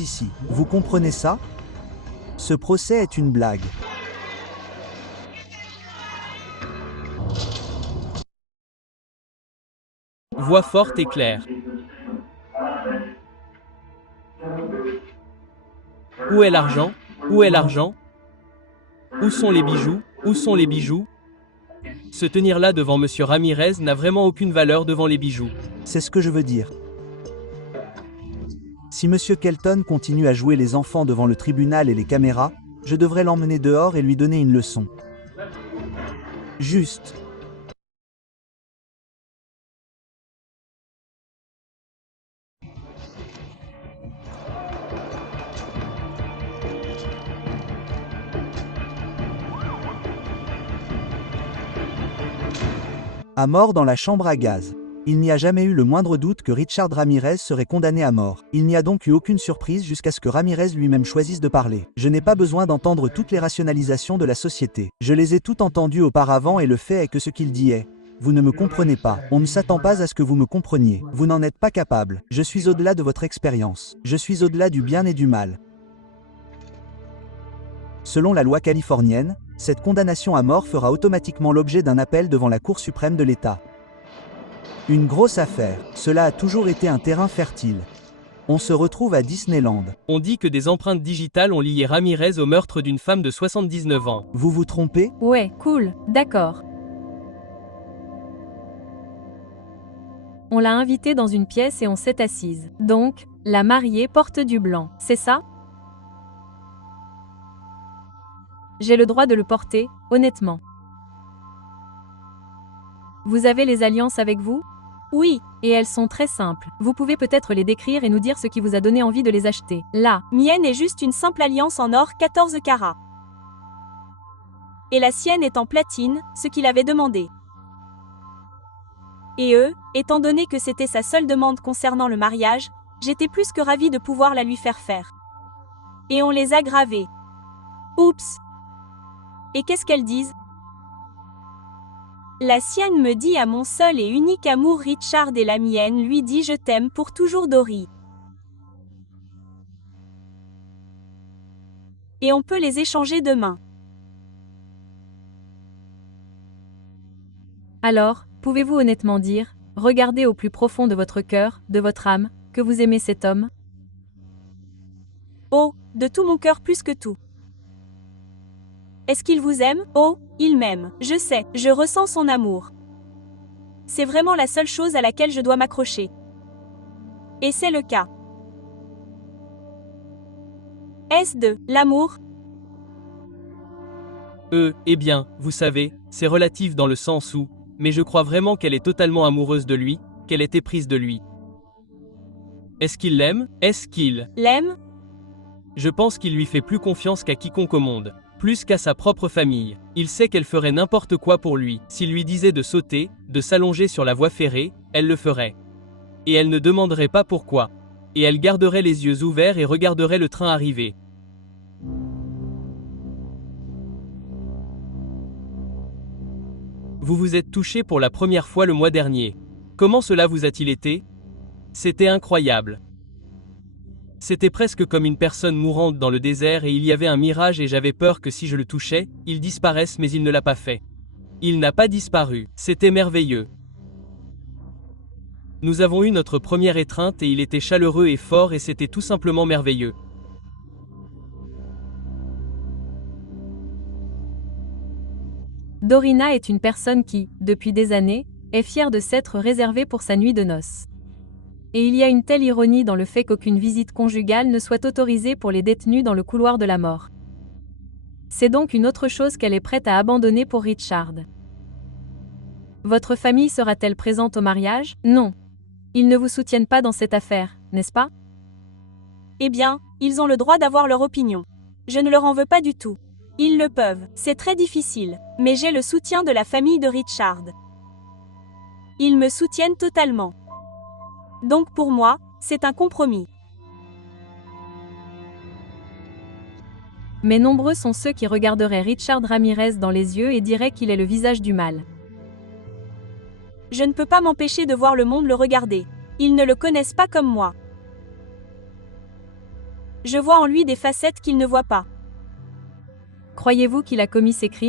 ici. Vous comprenez ça? Ce procès est une blague. Voix forte et claire. Où est l'argent? Où est l'argent? Où sont les bijoux? Où sont les bijoux? Se tenir là devant Monsieur Ramirez n'a vraiment aucune valeur devant les bijoux. C'est ce que je veux dire. Si Monsieur Kelton continue à jouer les enfants devant le tribunal et les caméras, je devrais l'emmener dehors et lui donner une leçon. Juste. À mort dans la chambre à gaz. Il n'y a jamais eu le moindre doute que Richard Ramirez serait condamné à mort. Il n'y a donc eu aucune surprise jusqu'à ce que Ramirez lui-même choisisse de parler. Je n'ai pas besoin d'entendre toutes les rationalisations de la société. Je les ai toutes entendues auparavant et le fait est que ce qu'il dit est: vous ne me comprenez pas. On ne s'attend pas à ce que vous me compreniez. Vous n'en êtes pas capable. Je suis au-delà de votre expérience. Je suis au-delà du bien et du mal. Selon la loi californienne, cette condamnation à mort fera automatiquement l'objet d'un appel devant la Cour suprême de l'État. Une grosse affaire. Cela a toujours été un terrain fertile. On se retrouve à Disneyland. On dit que des empreintes digitales ont lié Ramirez au meurtre d'une femme de 79 ans. Vous vous trompez? Ouais, cool, d'accord. On l'a invitée dans une pièce et on s'est assise. Donc, la mariée porte du blanc, c'est ça? J'ai le droit de le porter, honnêtement. Vous avez les alliances avec vous? Oui, et elles sont très simples. Vous pouvez peut-être les décrire et nous dire ce qui vous a donné envie de les acheter. La mienne est juste une simple alliance en or 14 carats. Et la sienne est en platine, ce qu'il avait demandé. Et étant donné que c'était sa seule demande concernant le mariage, j'étais plus que ravie de pouvoir la lui faire faire. Et on les a gravées. Oups! Et qu'est-ce qu'elles disent? La sienne me dit à mon seul et unique amour Richard et la mienne lui dit je t'aime pour toujours Dory. Et on peut les échanger demain. Alors, pouvez-vous honnêtement dire, regardez au plus profond de votre cœur, de votre âme, que vous aimez cet homme? Oh, de tout mon cœur plus que tout. Est-ce qu'il vous aime? Oh, il m'aime. Je sais, je ressens son amour. C'est vraiment la seule chose à laquelle je dois m'accrocher. Et c'est le cas. Est-ce de l'amour? Eh bien, vous savez, c'est relatif dans le sens où, mais je crois vraiment qu'elle est totalement amoureuse de lui, qu'elle est éprise de lui. Est-ce qu'il l'aime? Est-ce qu'il L'aime? Je pense qu'il lui fait plus confiance qu'à quiconque au monde. Plus qu'à sa propre famille. Il sait qu'elle ferait n'importe quoi pour lui. S'il lui disait de sauter, de s'allonger sur la voie ferrée, elle le ferait. Et elle ne demanderait pas pourquoi. Et elle garderait les yeux ouverts et regarderait le train arriver. Vous vous êtes touché pour la première fois le mois dernier. Comment cela vous a-t-il été? C'était incroyable. C'était presque comme une personne mourante dans le désert et il y avait un mirage et j'avais peur que si je le touchais, il disparaisse mais il ne l'a pas fait. Il n'a pas disparu. C'était merveilleux. Nous avons eu notre première étreinte et il était chaleureux et fort et c'était tout simplement merveilleux. Dorina est une personne qui, depuis des années, est fière de s'être réservée pour sa nuit de noces. Et il y a une telle ironie dans le fait qu'aucune visite conjugale ne soit autorisée pour les détenus dans le couloir de la mort. C'est donc une autre chose qu'elle est prête à abandonner pour Richard. Votre famille sera-t-elle présente au mariage? Non. Ils ne vous soutiennent pas dans cette affaire, n'est-ce pas? Eh bien, ils ont le droit d'avoir leur opinion. Je ne leur en veux pas du tout. Ils le peuvent, c'est très difficile, mais j'ai le soutien de la famille de Richard. Ils me soutiennent totalement. Donc pour moi, c'est un compromis. Mais nombreux sont ceux qui regarderaient Richard Ramirez dans les yeux et diraient qu'il est le visage du mal. Je ne peux pas m'empêcher de voir le monde le regarder. Ils ne le connaissent pas comme moi. Je vois en lui des facettes qu'il ne voit pas. Croyez-vous qu'il a commis ces crimes?